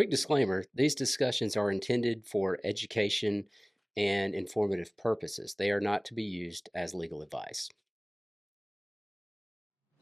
Quick disclaimer, these discussions are intended for education and informative purposes. They are not to be used as legal advice.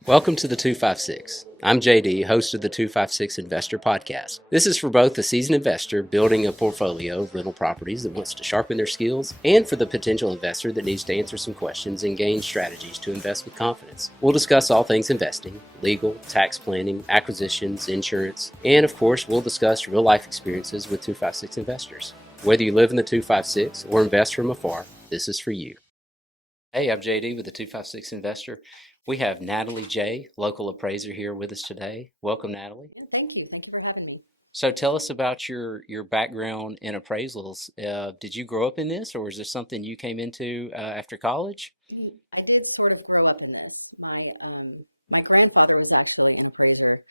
Welcome to the 256. I'm JD, host of the 256 Investor Podcast. This is for both the seasoned investor building a portfolio of rental properties that wants to sharpen their skills and for the potential investor that needs to answer some questions and gain strategies to invest with confidence. We'll discuss all things investing, legal, tax planning, acquisitions, insurance, and of course, we'll discuss real-life experiences with 256 investors. Whether you live in the 256 or invest from afar, this is for you. Hey, I'm JD with the 256 Investor. We have Natalie J., local appraiser, here with us today. Welcome, Natalie. Yeah, thank you. Thank you for having me. So tell us about your background in appraisals. Did you grow up in this, or is this something you came into after college? I did sort of grow up in this. My grandfather was actually an appraiser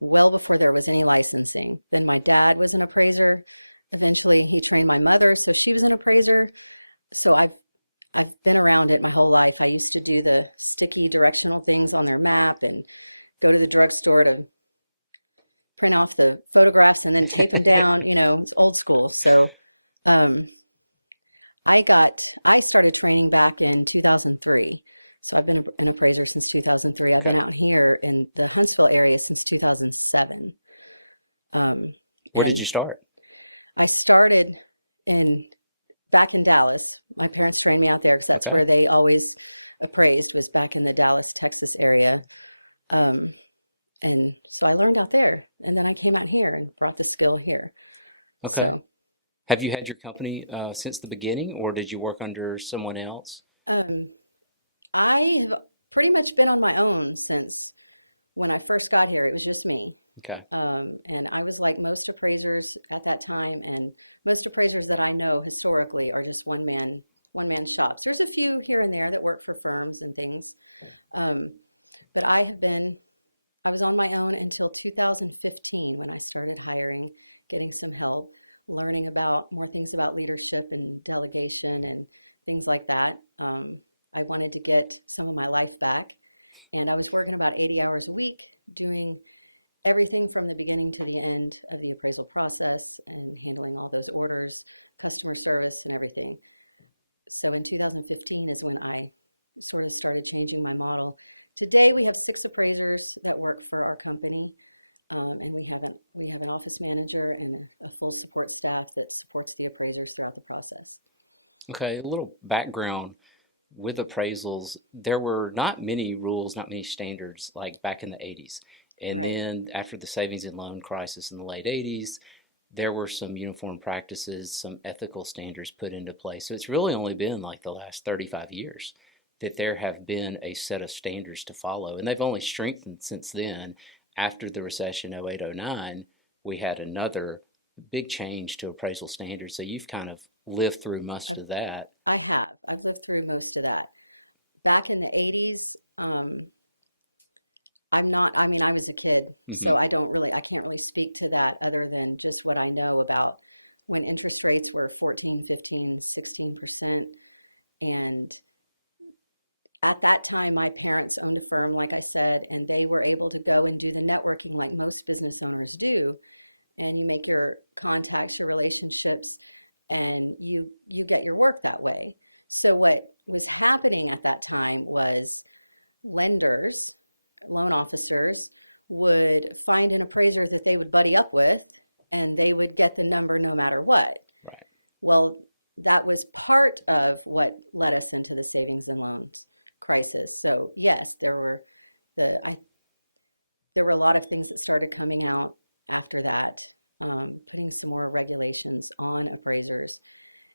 well before there was any licensing. Then my dad was an appraiser. Eventually, he trained my mother, so she was an appraiser. So I've been around it my whole life. I used to do the sticky directional things on their map and go to the drugstore to print off the photographs and then tape them down. It's old school. So um, I started training back in 2003. So I've been an appraiser since 2003. I've been out here in the Huntsville area since 2007. Where did you start? I started in back in Dallas. My parents trained me out there because that's where they always appraised, was back in the Dallas, Texas area. And so I learned out there, and then I came out here and brought the skill here. Okay. So Have you had your company since the beginning, or did you work under someone else? um, I have pretty much been on my own since when I first got here. It was just me. Okay. And I was like most appraisers at that time, and most appraisers that I know historically are just one man shops. There's a few here and there that work for firms and things, um, but I was on my own until 2015 when I started hiring, getting some help, learning about more things about leadership and delegation and things like that. I wanted to get some of my life back, and I was working about 80 hours a week doing everything from the beginning to the end of the appraisal process and handling all those orders, customer service, and everything. So in 2015 is when I sort of started changing my model. Today we have 6 appraisers that work for our company, and we have an office manager and a full support staff that supports the appraisers throughout the process. Okay, a little background with appraisals. There were not many rules, not many standards like back in the 80s. And Right. then after the savings and loan crisis in the late 80s, there were some uniform practices, some ethical standards put into place. So it's really only been like the last 35 years that there have been a set of standards to follow. And they've only strengthened since then. After the recession 08, 09, we had another big change to appraisal standards. So you've kind of lived through most I've, of that. I have. I've lived through most of that. Back in the 80s, I mean, I was a kid, so Hmm. I can't really speak to that other than just what I know about when interest rates were 14, 15, 16%. And at that time, my parents owned a firm, like I said, and they were able to go and do the networking like most business owners do. And you make your contacts, your relationships, and you get your work that way. So what was happening at that time was lenders, loan officers would find an appraiser that they would buddy up with, and they would get the number no matter what. Right. Well, that was part of what led us into the savings and loans crisis. So yes, the I there were a lot of things that started coming out after that, putting some more regulations on appraisers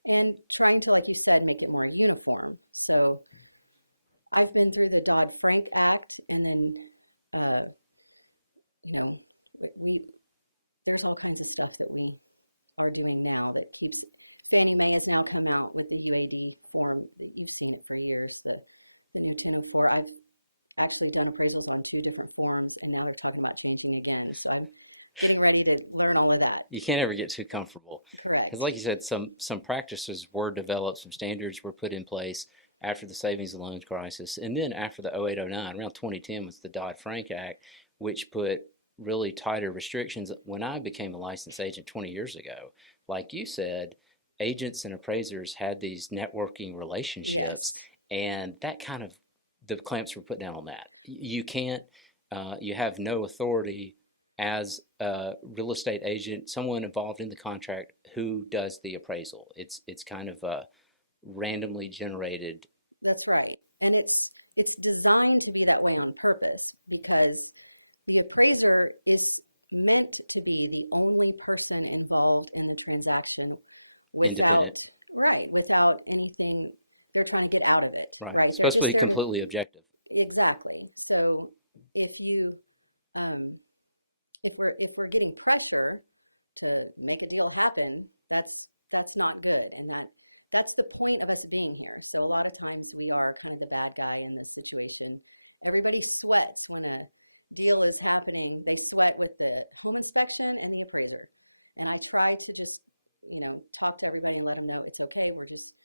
and trying to, like you said, make it more uniform. So I've been through the Dodd-Frank Act, and then uh, you know, we there's all kinds of stuff that we are doing now that keeps. Fannie Mae has now come out with the UAD form that you've seen it for years, the new 1004. I've actually done appraisals on 2 different forms, and now they're talking about changing again. So I'm getting ready to learn all of that. You can't ever get too comfortable. Because Correct. like you said, some practices were developed, some standards were put in place after the savings and loans crisis. And then after the 08, 09, around 2010 was the Dodd-Frank Act, which put really tighter restrictions. When I became a licensed agent 20 years ago, like you said, agents and appraisers had these networking relationships, Yes. and that kind of, the clamps were put down on that. You can't, you have no authority as a real estate agent, someone involved in the contract who does the appraisal. It's kind of a randomly generated. That's right. And it's designed to be that way on purpose because the appraiser is meant to be the only person involved in the transaction Independent, without, right, without anything they're trying to get out of it, right? right? It's They're supposed to just be there to, completely objective. exactly. So if you, um, if we're getting pressure to make a deal happen, that's not good. And that's the point of us being here. So a lot of times we are kind of the bad guy in this situation. Everybody sweats when a deal is happening. They sweat with the home inspection and the appraiser. And I try to just, talk to everybody and let them know it's okay. We're just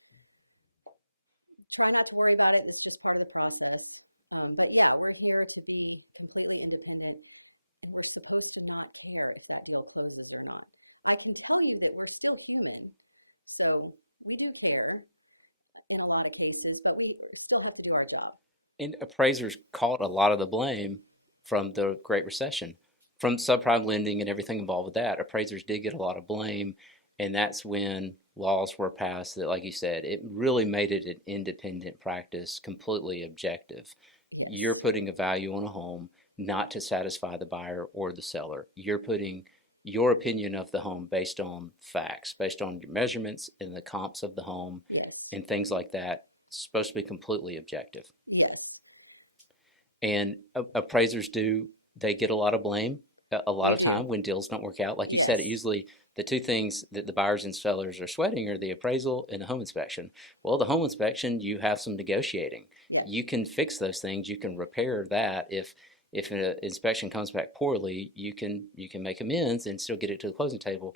try not to worry about it. It's just part of the process. But yeah, we're here to be completely independent, and we're supposed to not care if that deal closes or not. I can tell you that we're still human, so we do care in a lot of cases, but we still have to do our job. And appraisers caught a lot of the blame from the Great Recession, from subprime lending and everything involved with that. Appraisers did get a lot of blame, and that's when laws were passed that, like you said, it really made it an independent practice, completely objective. You're Yes, putting a value on a home not to satisfy the buyer or the seller. You're putting your opinion of the home based on facts, based on your measurements and the comps of the home yes, and things like that. It's supposed to be completely objective. yes, And appraisers do, they get a lot of blame a lot we of time do. when deals don't work out. Like you said, it Yes, usually the two things that the buyers and sellers are sweating are the appraisal and the home inspection. Well, the home inspection, you have some negotiating. yeah, You can fix those things. You can repair that. If an inspection comes back poorly, you can make amends and still get it to the closing table.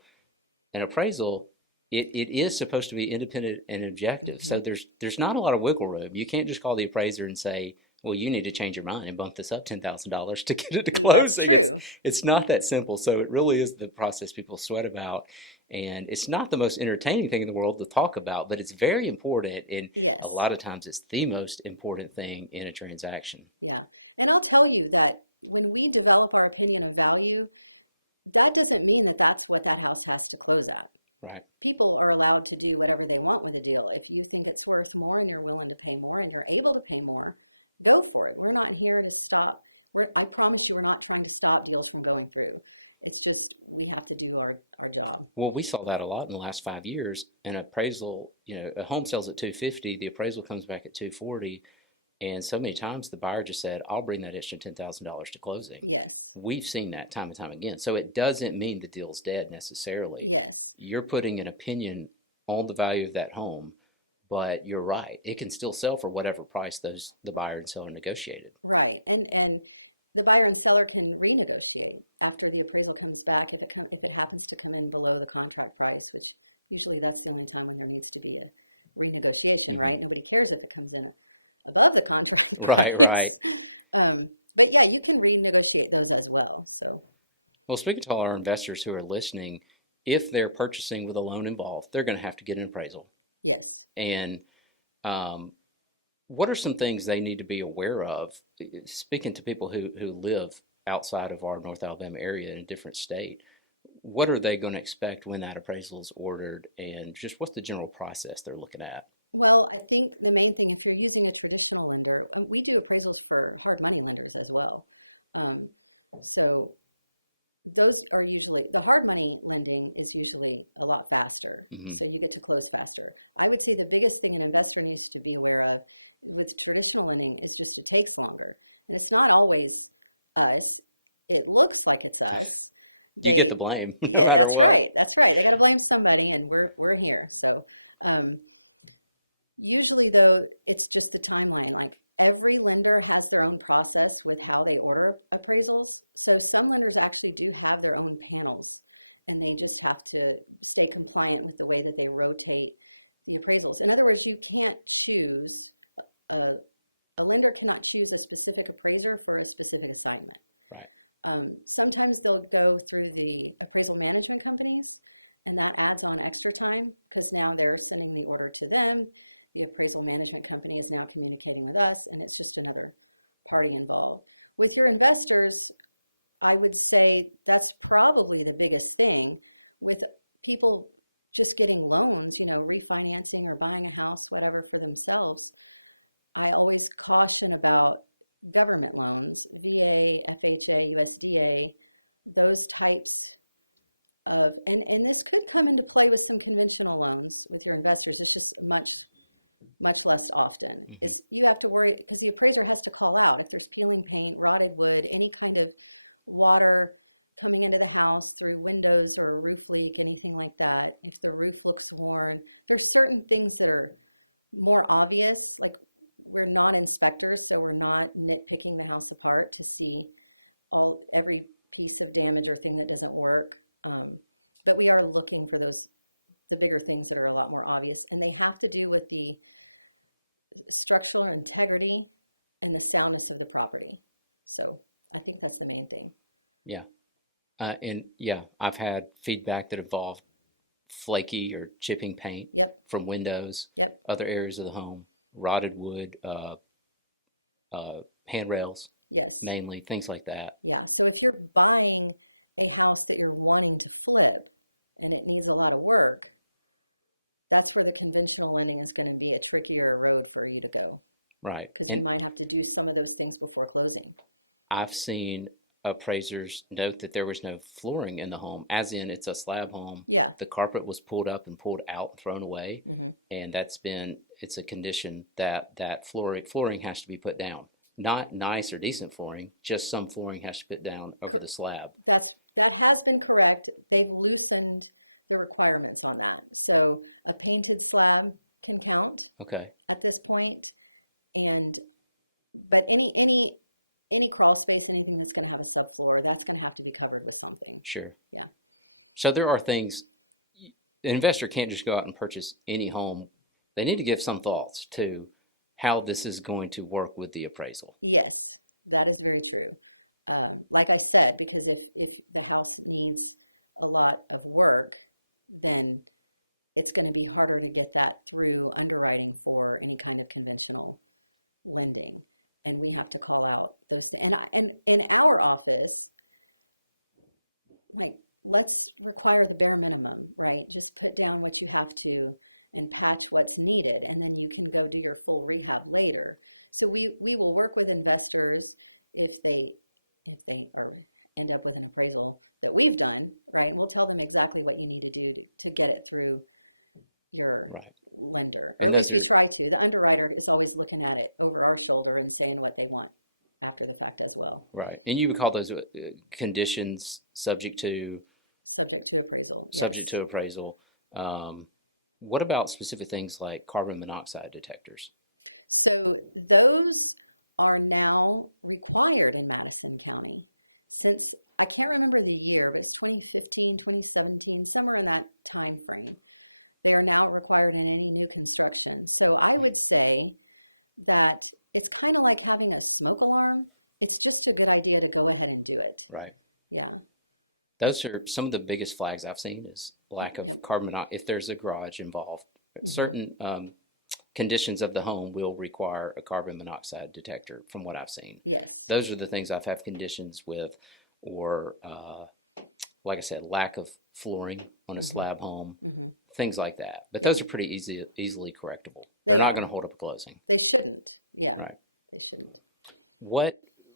An appraisal, it is supposed to be independent and objective. hmm, So there's not a lot of wiggle room. You can't just call the appraiser and say, well, you need to change your mind and bump this up $10,000 to get it to that's closing. true. It's not that simple. So it really is the process people sweat about, and it's not the most entertaining thing in the world to talk about, but it's very important. And a Yes, lot of times, it's the most important thing in a transaction. yeah. And I'll tell you that when we develop our opinion of value, that doesn't mean that that's what that house has to close at. Right. People are allowed to do whatever they want with a deal. If you think it's worth more and you're willing to pay more and you're able to pay more, go for it. We're not here to stop. I promise you, we're not trying to stop deals from going through. It's just we have to do our job. Well, we saw that a lot in the last 5 years. An appraisal, a home sells at 250, the appraisal comes back at 240, and so many times the buyer just said, I'll bring that extra $10,000 to closing. Yes. We've seen that time and time again. So it doesn't mean the deal's dead necessarily. Yes. You're putting an opinion on the value of that home, but you're right. It can still sell for whatever price the buyer and seller negotiated. Right. And the buyer and seller can renegotiate after the appraisal comes back if it happens to come in below the contract price, which usually that's the only time when there needs to be a renegotiation, Mm-hmm. right? Nobody cares if it comes in above the contract Right, right. price. But yeah, you can renegotiate those as well. So Well, speaking to all our investors who are listening, if they're purchasing with a loan involved, they're going to have to get an appraisal. yes. And um, what are some things they need to be aware of? Speaking to people who live outside of our North Alabama area in a different state, what are they going to expect when that appraisal is ordered, and just what's the general process they're looking at? Well, I think the main thing, if you're using a traditional lender, we do appraisals for hard money lenders as well. Um, so those are usually, the hard money lending is usually a lot faster. Mm-hmm. So you get to close faster. I would say the biggest thing an investor needs to be aware of with traditional lending is just it takes longer. And it's not always us. It looks like it's us. You get the blame, no Yeah, matter that's what. right. That's right. They got to blame somebody, and we're here. So, um, usually, though, it's just the timeline. Like every lender has their own process with how they order appraisals. So some lenders actually do have their own panels, and they just have to stay compliant with the way that they rotate the appraisals. In other words, you can't choose a, a lender cannot choose a specific appraiser for a specific assignment. Right. Sometimes they'll go through the appraisal management companies, and that adds on extra time because now they're sending the order to them. The appraisal management company is now communicating with us, and it's just another party involved. With your investors, I would say that's probably the biggest thing with people just getting loans, refinancing or buying a house, whatever, for themselves. I always caution about government loans, VA, FHA, USDA, those types of, and this could come into play with some conventional loans with your investors. It's just much less often. It's, you have to worry because the appraiser has to call out if there's peeling paint, rotted wood, any kind of water coming into the house through windows or a roof leak, anything like that. If the roof looks worn, there's certain things that are more obvious. Like, we're not inspectors, so we're not nitpicking the house apart to see every piece of damage or thing that doesn't work. But we are looking for the bigger things that are a lot more obvious, and they have to do with the structural integrity and the soundness of the property. So I think that's the main thing. Yeah. And yeah, I've had feedback that involved flaky or chipping paint Yep. from windows, Yep. other areas of the home, rotted wood, handrails, Yes. mainly, things like that. Yeah. So if you're buying a house that you're wanting to flip and it needs a lot of work, that's where the conventional lending is going to be a trickier road for you to go. Right. Because you might have to do some of those things before closing. I've seen appraisers note that there was no flooring in the home, as in it's a slab home. Yeah. The carpet was pulled up and pulled out and thrown away. Mm-hmm. And it's a condition that flooring has to be put down. Not nice or decent flooring, just some flooring has to be put down over the slab. That has been correct. They've loosened the requirements on that. So a painted slab can count at this point. But any crawl space, anything that's going to have a subfloor, that's going to have to be covered with something. Sure. Yeah. So there are things, an investor can't just go out and purchase any home. They need to give some thoughts to how this is going to work with the appraisal. Yes, that is very true. Like I said, because if the house needs a lot of work, then it's going to be harder to get that through underwriting for any kind of conventional lending. And we have to call out those things. And in our office, like, let's require the bare minimum, right? Just put down what you have to and patch what's needed, and then you can go do your full rehab later. So we will work with investors if they end up with an appraisal that we've done, right? And we'll tell them exactly what you need to do to get it through your lender, or at least we try to. The underwriter is always looking at it over our shoulder and saying what they want after the fact as well. Right. And you would call those conditions subject to appraisal. Yes. Subject to appraisal. What about specific things like carbon monoxide detectors? So those are now required in Madison County since, I can't remember the year, but it's 2015, 2017, somewhere in that time frame. They are now required in any new construction. So I would say that it's kind of like having a smoke alarm. It's just a good idea to go ahead and do it. Right. Yeah. Those are some of the biggest flags I've seen is lack of carbon monoxide. If there's a garage involved, certain conditions of the home will require a carbon monoxide detector from what I've seen. Yes. Those are the things I've had conditions with, or like I said, lack of flooring on a slab home, things like that. But those are pretty easily correctable. They're not going to hold up a closing. They shouldn't. Yeah. Right. They shouldn't.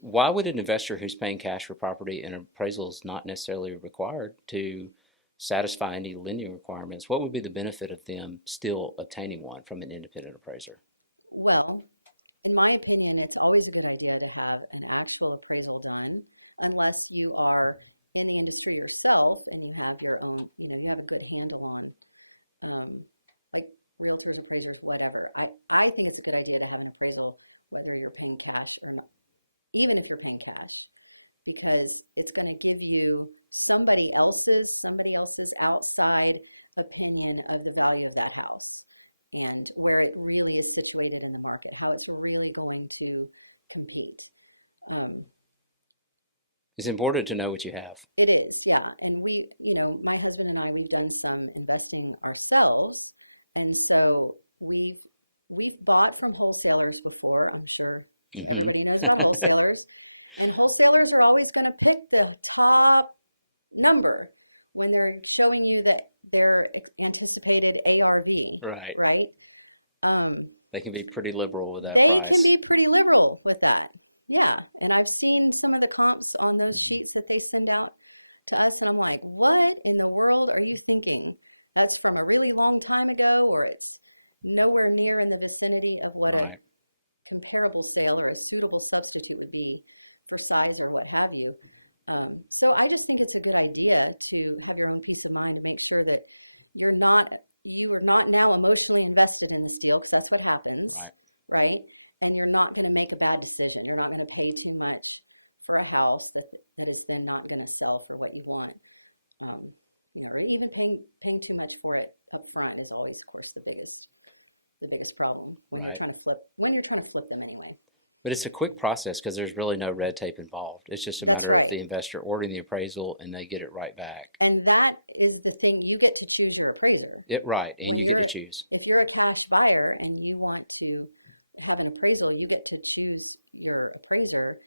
Why would an investor who's paying cash for property and appraisal is not necessarily required to satisfy any lending requirements, what would be the benefit of them still obtaining one from an independent appraiser? Well, in my opinion, it's always a good idea to have an actual appraisal done, unless you are in the industry yourself and you have your own, you have a good handle on, like realtors, appraisers, whatever. I think it's a good idea to have an appraisal, whether you're paying cash or not, even if you're paying cash, because it's going to give you somebody else's outside opinion of the value of that house and where it really is situated in the market, how it's really going to compete. It's important to know what you have. It is, yeah. And we, my husband and I, we've done some investing ourselves. And so we've bought from wholesalers before. I'm sure Hmm. everybody knows about wholesalers. And wholesalers are always going to pick the top number when they're showing you that their anticipated ARV, Right. right? They can be pretty liberal with that They can price. be pretty liberal with that. Yeah. And I've seen some of the comps on those sheets that they send out to us, and I'm like, what in the world are you thinking? That's from a really long time ago, or it's nowhere near in the vicinity of what a Right. comparable sale or a suitable substitute would be for size or what have you. So I just think it's a good idea to have your own peace of mind to make sure that you are not now emotionally invested in this deal, because that's what happens, Right. right? And you're not going to make a bad decision. You're not going to pay too much for a house that is then not going to sell for what you want. Or even paying too much for it up front is always, of course, the biggest problem when you're Right. trying to flip them anyway. But it's a quick process because there's really no red tape involved. It's just a That's matter of right. the investor ordering the appraisal and they get it right back. And that is the thing, you get to choose your appraiser. Right. And When you get to choose. if you're a cash buyer and you want to have an appraisal, you get to choose your appraiser,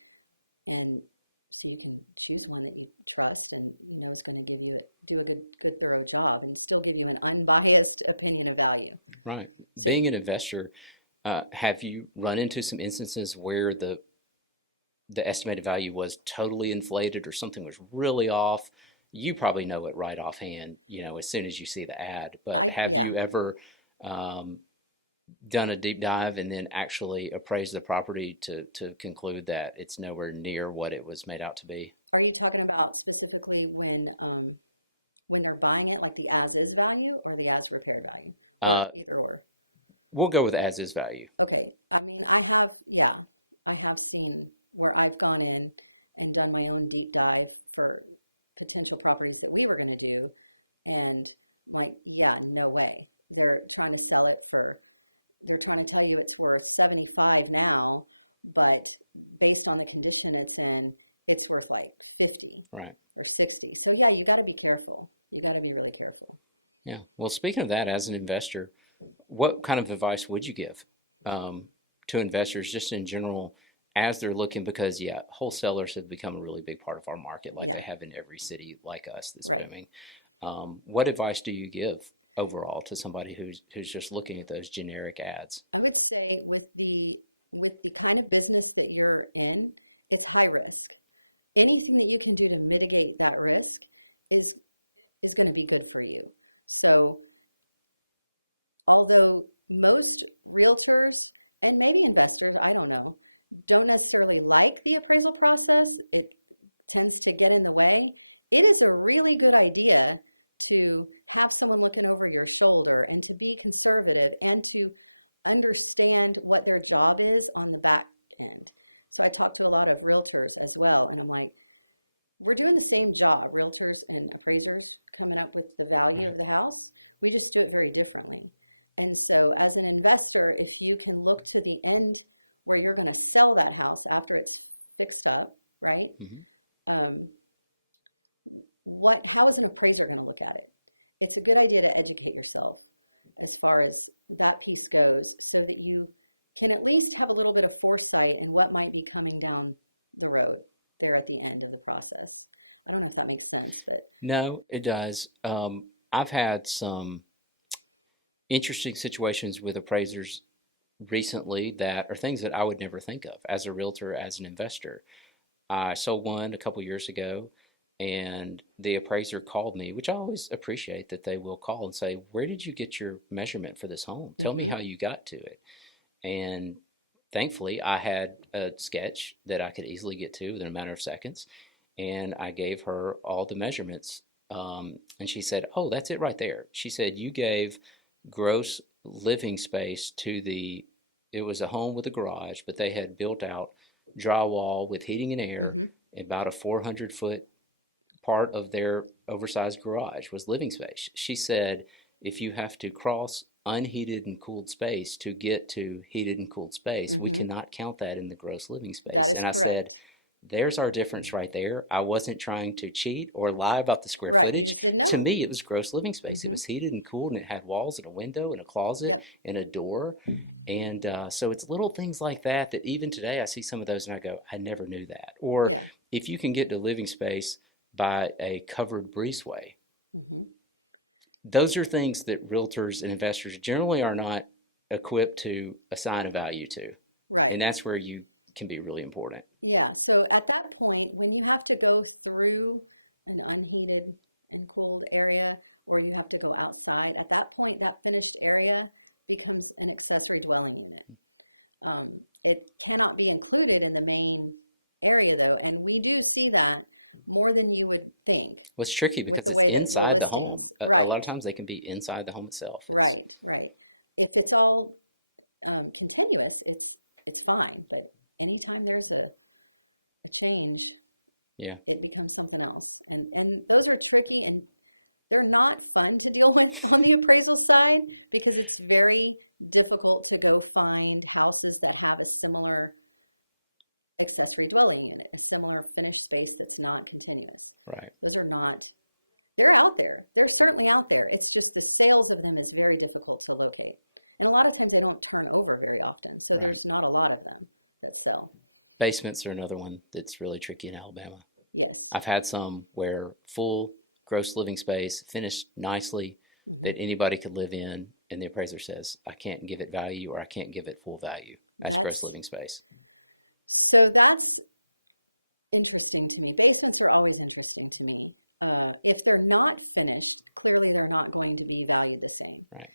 and so you can choose one that you trust and is going to do a good thorough job and still give you an unbiased opinion of value. Right. So Being an investor, have you run into some instances where the estimated value was totally inflated or something was really off? You probably know it right offhand, as soon as you see the ad. But have yeah. you ever done a deep dive and then actually appraised the property to conclude that it's nowhere near what it was made out to be? Are you talking about specifically when they're buying it, like the as is value or the as repaired value, or either or? We'll go with as is value. Okay. I mean, I have seen where I've gone in and done my own deep dive for potential properties that we were going to do. And I'm like, yeah, no way. They're trying to sell it they're trying to tell you it's worth 75 now, but based on the condition it's in, it's worth like 50 Right. or 60. So yeah, you got to be careful. You got to be really careful. Yeah. Well, speaking of that, as an investor, what kind of advice would you give to investors just in general as they're looking? Because, wholesalers have become a really big part of our market, like Yeah. they have in every city like us that's Right. booming. What advice do you give overall to somebody who's just looking at those generic ads? I would say with the kind of business that you're in, it's high risk. Anything that you can do to mitigate that risk is going to be good for you. So although most realtors and maybe investors, I don't know, don't necessarily like the appraisal process, it tends to get in the way. It is a really good idea to have someone looking over your shoulder and to be conservative and to understand what their job is on the back end. So I talk to a lot of realtors as well, and I'm like, we're doing the same job, realtors and appraisers, coming up with the value of the house. We just do it very differently. And so as an investor, if you can look to the end where you're going to sell that house after it's fixed up, right? Mm-hmm. How is an appraiser going to look at it? It's a good idea to educate yourself as far as that piece goes, so that you can at least have a little bit of foresight in what might be coming down the road there at the end of the process. I don't know if that makes sense, but No, it does. I've had some interesting situations with appraisers recently that are things that I would never think of as a realtor, as an investor. I sold one a couple years ago, and the appraiser called me, which I always appreciate that they will call and say, "Where did you get your measurement for this home? Tell me how you got to it." And thankfully, I had a sketch that I could easily get to within a matter of seconds, and I gave her all the measurements. And she said, "Oh, that's it right there." She said, "You gave gross living space to it was a home with a garage, but they had built out drywall with heating and air. About a 400-foot part of their oversized garage was living space." She said, "If you have to cross unheated and cooled space to get to heated and cooled space, we cannot count that in the gross living space." that is And I correct. said, there's our difference right there. I wasn't trying to cheat or lie about the square Right, footage. you just didn't To know. me, it was gross living space. It Mm-hmm. was heated and cooled, and it had walls and a window and a closet Yep. and a door. And so it's little things like that that even today I see some of those and I go, I never knew that. Or Yeah. if you can get to living space by a covered breezeway, Mm-hmm. those are things that realtors and investors generally are not equipped to assign a value to. Right. And that's where you can be really important. Yeah. So at that point, when you have to go through an unheated and cooled area, or you have to go outside, at that point, that finished area becomes an accessory dwelling unit. It cannot be included in the main area, though, and we do see that more than you would think Well, it's tricky with because the it's way that the inside the home. listings, A lot of right, times they can be inside the home itself. right, right. If it's all continuous, it's fine, but anytime there's a change, Yeah. it becomes something else. And those are tricky and they're not fun to deal with on the appraisal side because it's very difficult to go find houses that have a similar accessory dwelling unit, a similar finished space that's not continuous. Right. Those are not, they're out there. They're certainly out there. It's just the sales of them is very difficult to locate. And a lot of times they don't turn over very often. So there's not a lot of them that sell. Basements are another one that's really tricky in Alabama. Yes. I've had some where full gross living space, finished nicely, that anybody could live in, and the appraiser says, I can't give it value or I can't give it full value as gross living space. So that's interesting to me. Basements are always interesting to me. If they're not finished, clearly they're not going to be valued the same. Right.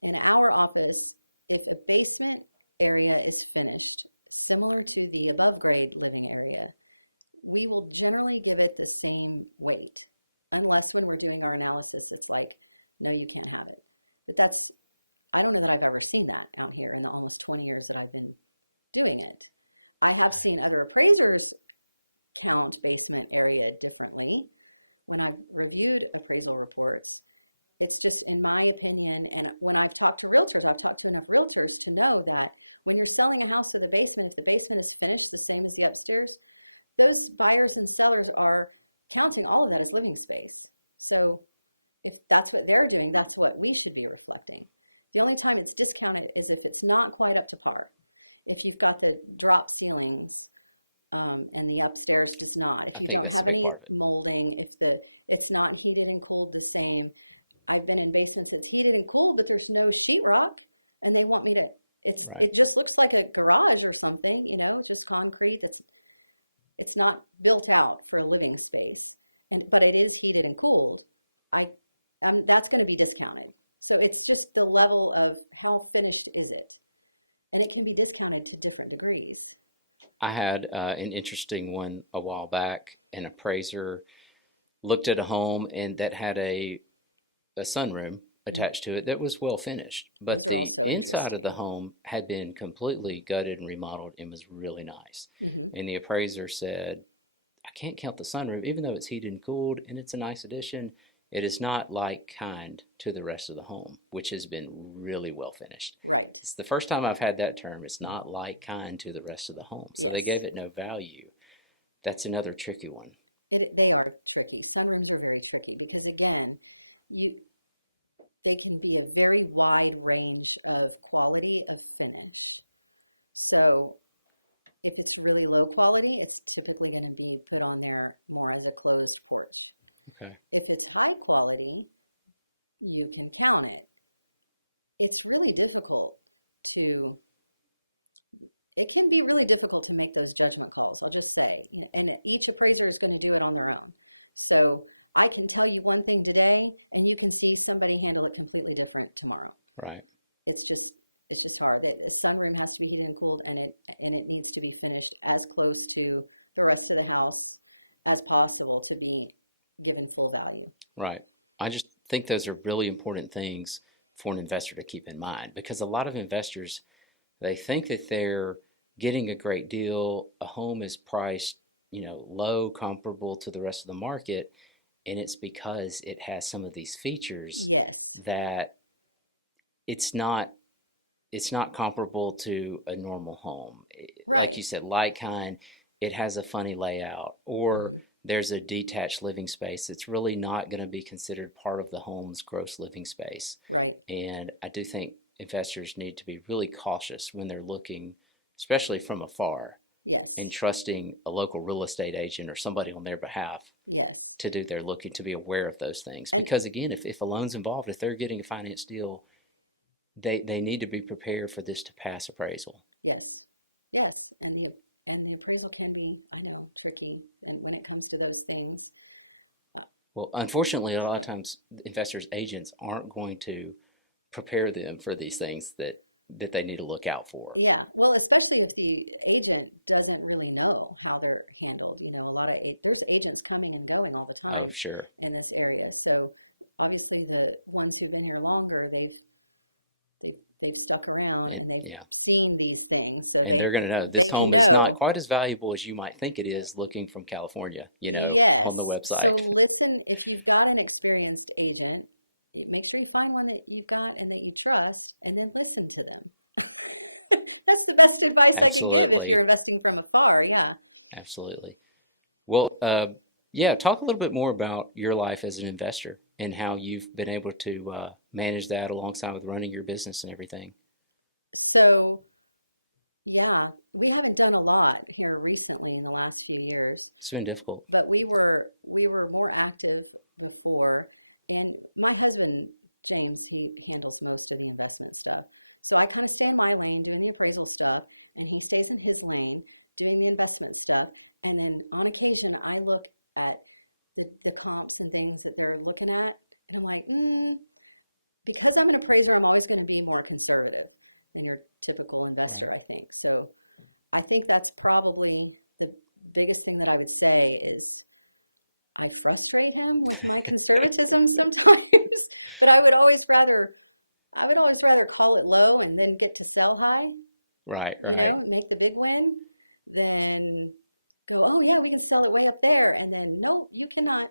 In our office, if a basement area is finished, similar to the above grade living area, we will generally give it the same weight. Unless when we're doing our analysis, it's like, no, you can't have it. But I don't know that I've ever seen that out here in the almost 20 years that I've been doing it. I have seen other appraisers count basement area differently. When I've reviewed appraisal reports, it's just, in my opinion, and when I've talked to realtors, I've talked to enough realtors to know that when you're selling a house with a basement, if the basement is finished the same as the upstairs, those buyers and sellers are counting all of that as living space. So if that's what they're doing, that's what we should be reflecting. The only time it's discounted is if it's not quite up to par. If you've got the drop ceilings and the upstairs does not, if you don't have any molding, if it's not heated and cooled the same. I've been in basements that's heated and cooled, but there's no sheetrock, and they want me to. It just looks like a garage or something, it's just concrete. It's not built out for a living space, but it is heated and cooled. That's going to be discounted. So it's just the level of how finished is it, and it can be discounted to different degrees. I had an interesting one a while back. An appraiser looked at a home and that had a sunroom attached to it that was well finished, but the inside of the home had been completely gutted and remodeled and was really nice. And the appraiser said, I can't count the sunroom, even though it's heated and cooled and it's a nice addition. It is not like kind to the rest of the home, which has been really well finished. Right. It's the first time I've had that term. It's not like kind to the rest of the home. So they gave it no value. That's another tricky one. They are tricky. Sunrooms are very tricky because, again, they can be a very wide range of quality of finish. So if it's really low quality, it's typically going to be put on there more as a closed porch. Okay. If it's high quality, you can count it. It's really difficult it can be really difficult to make those judgment calls, I'll just say. And each appraiser is going to do it on their own. So I can tell you one thing today, and you can see somebody handle it completely different tomorrow. Right. It's just hard. The sunroom has to be heated and cooled, and it needs to be finished as close to the rest of the house as possible to be given full value. Right. I just think those are really important things for an investor to keep in mind, because a lot of investors, they think that they're getting a great deal. A home is priced, low, comparable to the rest of the market, and it's because it has some of these features. Yes. That it's not comparable to a normal home. Right. Like you said, like kind. it has a funny layout, or there's a detached living space that's really not going to be considered part of the home's gross living space. Right. And I do think investors need to be really cautious when they're looking, especially from afar, Yes. and trusting a local real estate agent or somebody on their behalf Yes. to do their looking, to be aware of those things. And Because again, if a loan's involved, if they're getting a finance deal, they need to be prepared for this to pass appraisal. yes. Yes. And the appraisal can be, I know, tricky. And when it comes to those things, Well, unfortunately, a lot of times investors' agents aren't going to prepare them for these things that they need to look out for. yeah. Well, especially if the agent doesn't really know how they're handled. A lot of there's agents coming and going all the Oh, time sure. in this area. So obviously the ones who've been here longer, they've stuck around and they've Yeah. seen these things. So And they're going to know they this can home is not know. quite as valuable as you might think it is looking from California, on the Yes. website. So listen, if you've got an experienced agent, make sure you find one that you've got and that you trust, and then listen to them. That's the best advice I can give if Absolutely. you're investing from afar. Yeah. Absolutely. Well, yeah, talk a little bit more about your life as an investor and how you've been able to manage that alongside with running your business and everything. So, yeah, we haven't done a lot here recently in the last few years, It's been difficult. but we were more active before. And my husband, James, he handles most of the investment stuff. So I kind of stay in my lane doing the appraisal stuff, and he stays in his lane doing the investment stuff. And then on occasion, I look at the comps and things that they're looking at, and I'm like, because I'm an appraiser, I'm always going to be more conservative than your typical investor, I think. So I think that's probably the biggest thing that I would say is I frustrate him with my conservatism sometimes, but I would always rather call it low and then get to sell high, Right, make the big win, than go, oh yeah, we can sell it way up there, and then no, you cannot,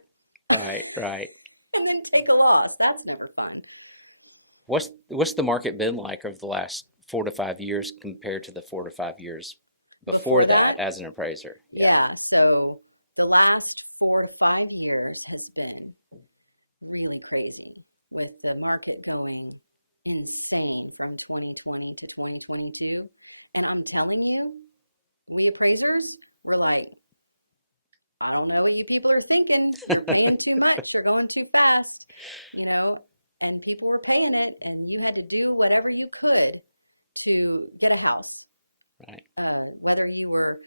right. and then take a loss. That's never fun. What's the market been like over the last 4 to 5 years compared to the 4 to 5 years Before that, as an appraiser? yeah, so the last 4 to 5 years has been really crazy with the market going insane from 2020 to 2022. And I'm telling you, we appraisers were like, I don't know what you people are thinking. You're paying too much. You're going too fast, and people were paying it, and you had to do whatever you could to get a house, Right. whether you were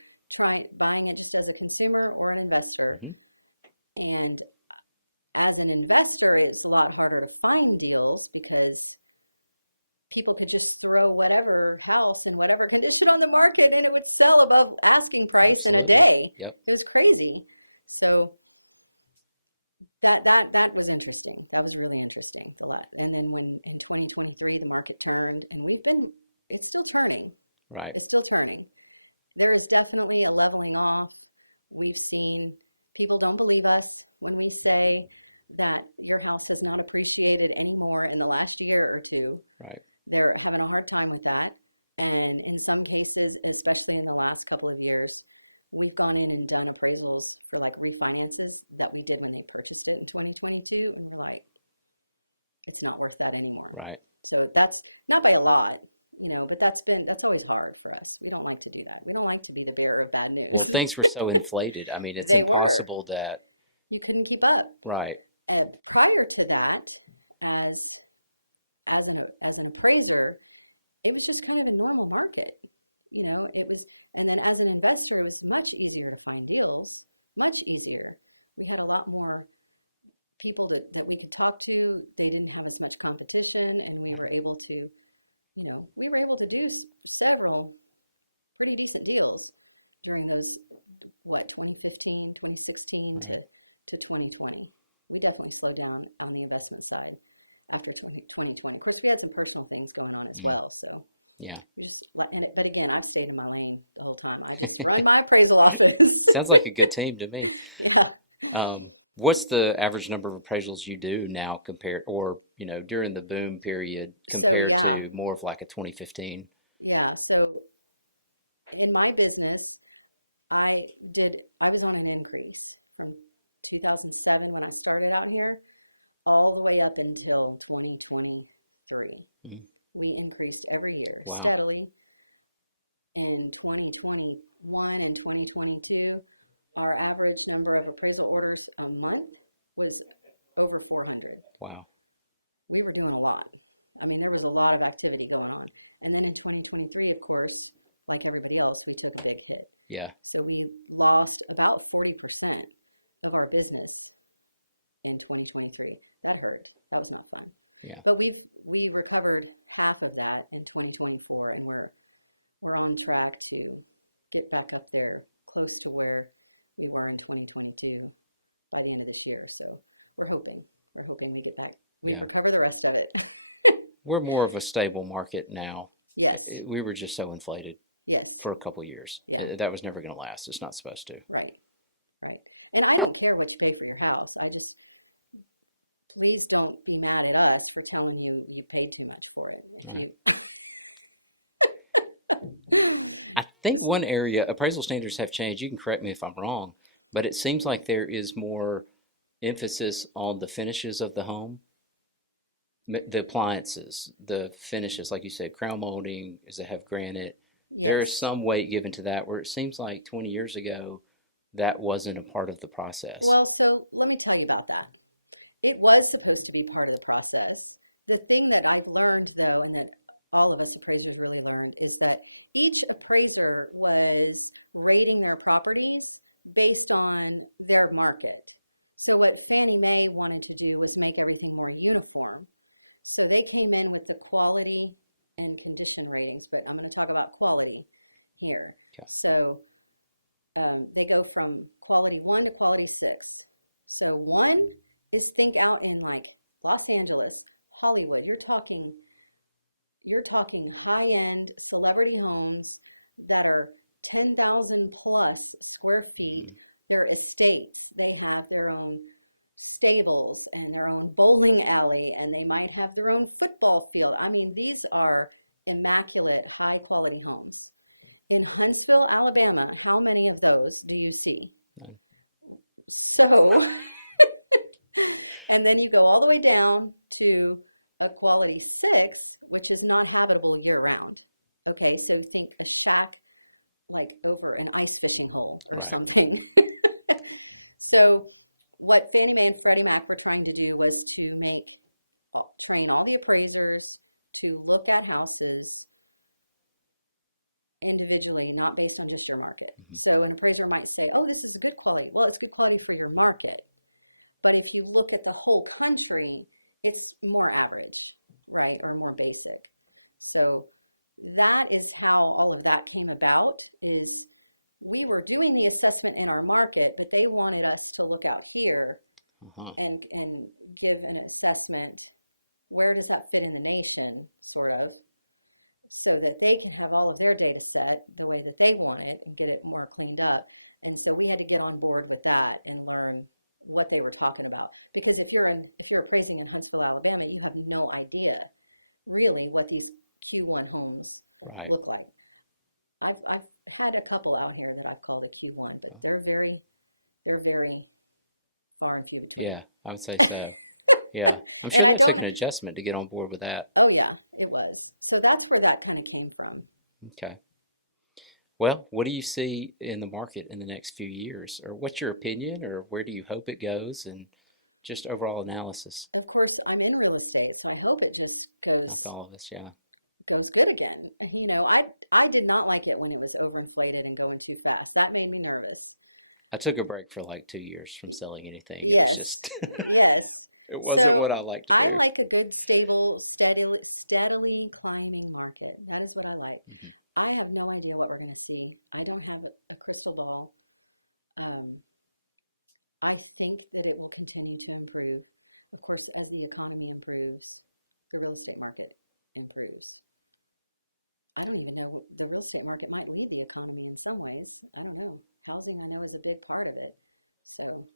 buying it just as a consumer or an investor. Mhm. And as an investor, it's a lot harder to find deals because people could just throw whatever house in whatever condition on the market and it would sell above asking price in a Absolutely. day. Yep. It was crazy. So that was interesting. That was really interesting. And then when in 2023 the market turned, and it's still turning. Right. It's still turning. There is definitely a leveling off. We've seen people don't believe us when we say that your house has not appreciated anymore in the last year or two. Right. They're having a hard time with that. And in some cases, especially in the last couple of years, we've gone in and done appraisals for like refinances that we did when they purchased it in 2022. And we're like, it's not worth that anymore. Right. So that's not by a lot, but that's always hard for us. We don't like to do that. We don't like to be the bearer of bad news. Well, things were so inflated. I mean, it's They were. impossible that. You couldn't keep up. Right. Prior to that, as an appraiser, it was just kind of a normal market. It was, and then as an investor, it was much easier to find deals, much easier. We had a lot more people that we could talk to. They didn't have as much competition, and we were able to, do several pretty decent deals during those, 2015, 2016 to 2020. We definitely slowed down on the investment side after 2020. Of course, we had some personal things going on as well, so Yeah. but again, I've stayed in my lane the whole time. I just run my appraisal office. Sounds like a good team to me. Yeah. What's the average number of appraisals you do now during the boom period compared to more of like a 2015? Yeah. So in my business, I was on an increase from 2007 when I started out here all the way up until 2023. Mm. We increased every year Wow. steadily. In 2021 and 2022, our average number of appraisal orders a month was over 400. Wow. We were doing a lot. I mean, there was a lot of activity going on. And then in 2023, of course, like everybody else, we took a big hit. Yeah. So we lost about 40% of our business in 2023. That hurt. That was not fun. Yeah. But we recovered half of that in 2024, and we're on track to get back up there close to where we were in 2022 by the end of this year. So we're hoping we get back, we Yeah. recover the rest of it. We're more of a stable market now. Yes, We were just so inflated yes, for a couple of years. Yeah. That was never going to last. It's not supposed to. right, right. And I don't care what you pay for your house. I just, please don't be mad at us for telling you you paid too much for it. If Right. you, I think one area, appraisal standards have changed. You can correct me if I'm wrong, but it seems like there is more emphasis on the finishes of the home. The appliances, the finishes, like you said, crown molding, does it have granite? There is yes. some weight given to that, where it seems like 20 years ago, that wasn't a part of the process. Well, so let me tell you about that. It was supposed to be part of the process. The thing that I've learned, though, and that all of us appraisers really learned, is that each appraiser was rating their properties based on their market. So, what Fannie Mae wanted to do was make everything more uniform. So, they came in with the quality and condition ratings, but I'm going to talk about quality here. Okay. So, they go from quality 1 to quality 6. So, 1 is think out in like Los Angeles, Hollywood. You're talking high-end celebrity homes that are 10,000 plus square feet. They're estates. They have their own stables and their own bowling alley, and they might have their own football field. I mean, these are immaculate, high-quality homes. In Huntsville, Alabama, how many of those do you see? None. So, and then you go all the way down to a quality 6, which is not habitable year round. Okay, so think a shack like over an ice fishing hole or Right. something. So, what Fannie Mae and Freddie Mac were trying to do was to train all the appraisers to look at houses individually, not based on just your market. Mhm. So, an appraiser might say, oh, this is a good quality. Well, it's good quality for your market. But if you look at the whole country, it's more average, right? Or more basic. So that is how all of that came about, is we were doing the assessment in our market, but they wanted us to look out here Uh-huh. and give an assessment. Where does that fit in the nation, sort of, so that they can have all of their data set the way that they want it and get it more cleaned up. And so we had to get on board with that and learn what they were talking about. Because if you're appraising in Huntsville, Alabama, you have no idea really what these Q1 homes Right. look like. I've had a couple out here that I've called a Q1, but they're very far and few between. Yeah, I would say so. Yeah. I'm sure And I it took don't. an adjustment to get on board with that. Oh yeah, it was. So that's where that kind of came from. Okay. Well, what do you see in the market in the next few years? Or what's your opinion, or where do you hope it goes, and just overall analysis? Of course, I'm in real estate, so I hope it just Like goes all of us, yeah. good again. You know, I did not like it when it was overinflated and going too fast. That made me nervous. I took a break for like 2 years from selling anything. It was Yes, just, yes. it wasn't So what I liked to I do. like a good, stable, steadily climbing market. That is what I like. Mhm. I have no idea what we're going to see. I don't have a crystal ball. I think that it will continue to improve. Of course, as the economy improves, the real estate market improves. I don't even know, the real estate market might lead the economy in some ways. I don't know. Housing, I know, is a big part of it. So,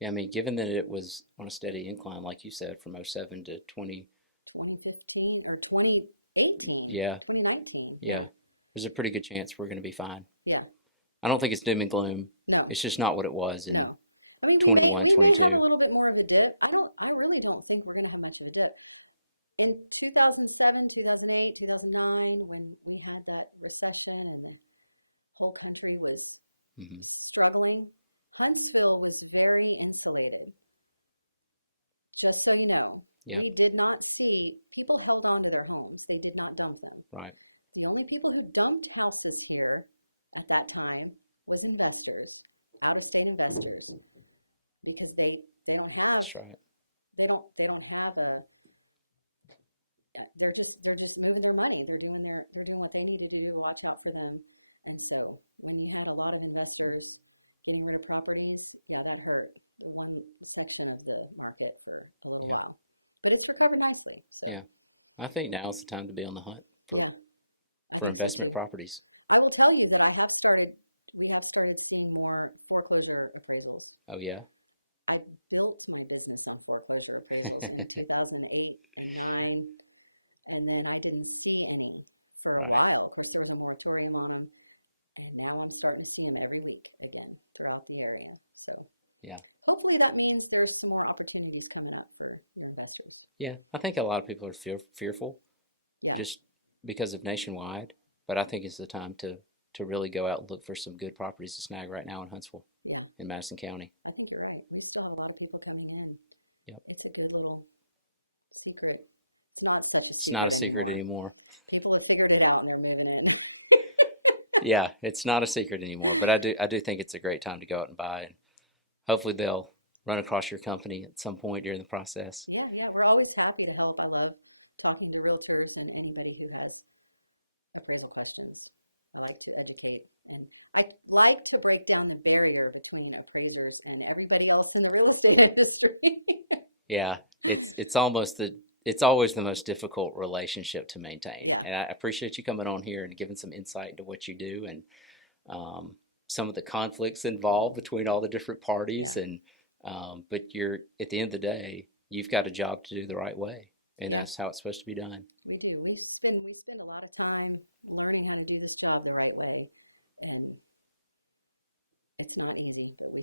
Yeah, I mean, given that it was on a steady incline, like you said, from '07 to 2015 or 2018, yeah, 2019. yeah, Yeah. there's a pretty good chance we're going to be fine. Yeah. I don't think it's doom and gloom. No, It's just not what it was. no. I mean, 21, we may have a 22. little bit more of a dip. I really don't think we're going to have much of a dip. In 2007, 2008, 2009, when we had that recession and the whole country was struggling, Huntsville was very insulated. Just so you know, Yeah. we did not see people held on to their homes. They did not dump them. Right. The only people who dumped houses here at that time was investors, out-of-state investors, because they don't have That's right. they don't have a they're just moving their money. They're doing what they need to do to watch out for them. And so when you had a lot of investors getting rid of properties, yeah, that hurt the one section of the market for a little while. But it's recovered nicely. So Yeah. I think now's the time to be on the hunt for, yeah, I for think so investment too. properties. I will tell you that we have started seeing more foreclosure appraisals. Oh, yeah? I built my business on foreclosure appraisals in 2008 and 9, and then I didn't see any for a Right. while. Of course, there was a moratorium on them, and now I'm starting to see them every week again throughout the area. So Yeah. hopefully that means there's some more opportunities coming up for your investors. Yeah. I think a lot of people are fearful Yeah, just because of nationwide, but I think it's the time to really go out and look for some good properties to snag right now in Huntsville, yeah, in Madison County. I think you're right. We still have a lot of people coming in. Yep. It's a good little secret. It's not such a It's secret not a secret anymore. anymore. People have figured it out and they're moving in. Yeah, it's not a secret anymore, but I do think it's a great time to go out and buy, and hopefully they'll run across your company at some point during the process. Yeah, we're always happy to help. I love talking to realtors and anybody who has appraisal questions. I like to educate, and I like to break down the barrier between appraisers and everybody else in the real estate industry. Yeah, it's always the most difficult relationship to maintain. Yeah. And I appreciate you coming on here and giving some insight into what you do and some of the conflicts involved between all the different parties. Yeah. And but you're at the end of the day, you've got a job to do the right way, and Yeah. that's how it's supposed to be done. We do. We spend a lot of time learning how to do this job the right way, and it's not easy, but we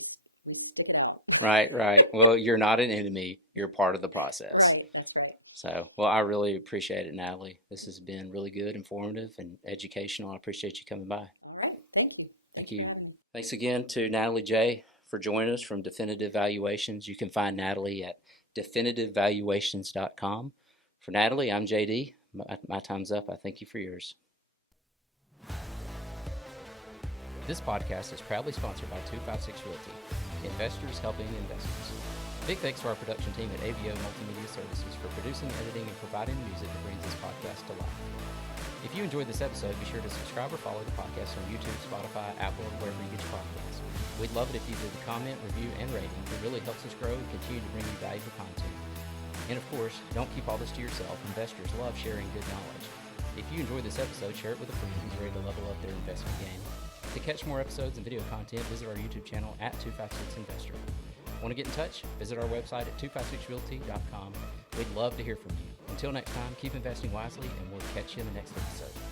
stick it out. Right, right. Well, you're not an enemy. You're part of the process. Right, that's right. So, well, I really appreciate it, Natalie. This has been really good, informative, and educational. I appreciate you coming by. All right. Thank you. Thank you for you. having me. Thanks again to Natalie J. for joining us from Definitive Valuations. You can find Natalie at definitivevaluations.com. For Natalie, I'm JD. My time's up. I thank you for yours. This podcast is proudly sponsored by 256 Realty, investors helping investors. Big thanks to our production team at AVO Multimedia Services for producing, editing, and providing the music that brings this podcast to life. If you enjoyed this episode, be sure to subscribe or follow the podcast on YouTube, Spotify, Apple, or wherever you get your podcasts. We'd love it if you did a comment, review, and rating. It really helps us grow and continue to bring you valuable content. And of course, don't keep all this to yourself. Investors love sharing good knowledge. If you enjoyed this episode, share it with a friend who's ready to level up their investment game. To catch more episodes and video content, visit our YouTube channel at 256 Investor. Want to get in touch? Visit our website at 256realty.com. We'd love to hear from you. Until next time, keep investing wisely, and we'll catch you in the next episode.